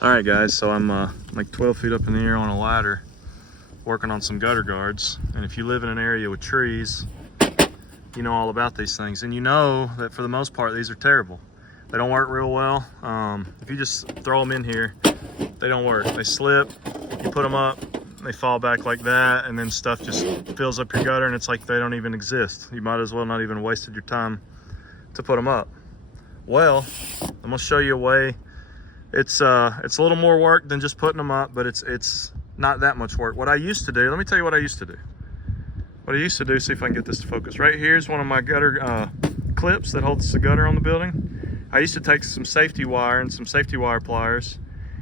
All right, guys, so I'm like 12 feet up in the air on a ladder working on some gutter guards. And if you live in an area with trees, you know all about these things. And you know that for the most part, these are terrible. They don't work real well. If you just throw them in here, they don't work. They slip, you put them up, they fall back like that, and then stuff just fills up your gutter and it's like they don't even exist. You might as well not even wasted your time to put them up. Well, I'm gonna show you a way. It's a little more work than just putting them up, but it's not that much work. What I used to do, let me tell you what I used to do. What I used to do, see if I can get this to focus. Right here's one of my gutter clips that holds the gutter on the building. I used to take some safety wire and some safety wire pliers.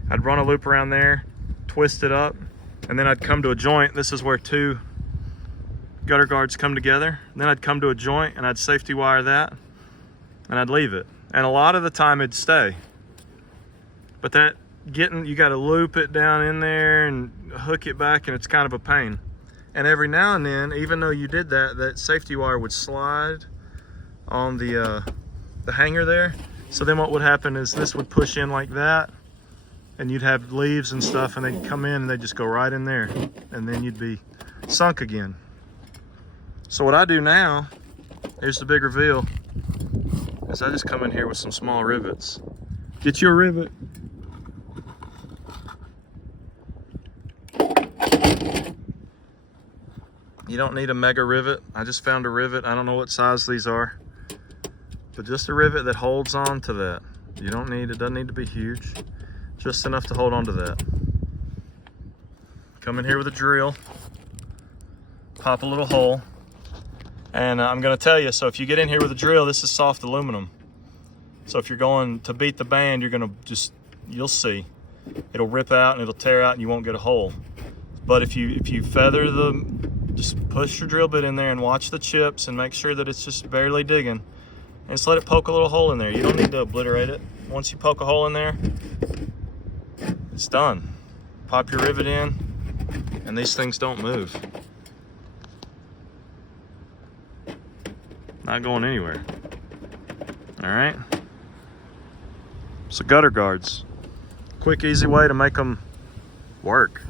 I'd run a loop around there, twist it up, and then I'd come to a joint. This is where two gutter guards come together. And then I'd come to a joint and I'd safety wire that, and I'd leave it. And a lot of the time it'd stay. But you got to loop it down in there and hook it back, and it's kind of a pain. And every now and then, even though you did that, that safety wire would slide on the hanger there. So then what would happen is this would push in like that, and you'd have leaves and stuff, and they'd come in and they'd just go right in there, and then you'd be sunk again. So what I do now, here's the big reveal, is I just come in here with some small rivets. Get you a rivet. You don't need a mega rivet. I just found a rivet. I don't know what size these are, but just a rivet that holds on to that. You don't need, it doesn't need to be huge. Just enough to hold on to that. Come in here with a drill, pop a little hole, and I'm gonna tell you, so if you get in here with a drill, this is soft aluminum. So if you're going to beat the band, you'll see. It'll rip out and it'll tear out and you won't get a hole. But if you feather just push your drill bit in there and watch the chips and make sure that it's just barely digging. And just let it poke a little hole in there. You don't need to obliterate it. Once you poke a hole in there, it's done. Pop your rivet in, and these things don't move. Not going anywhere. All right? So gutter guards. Quick, easy way to make them work.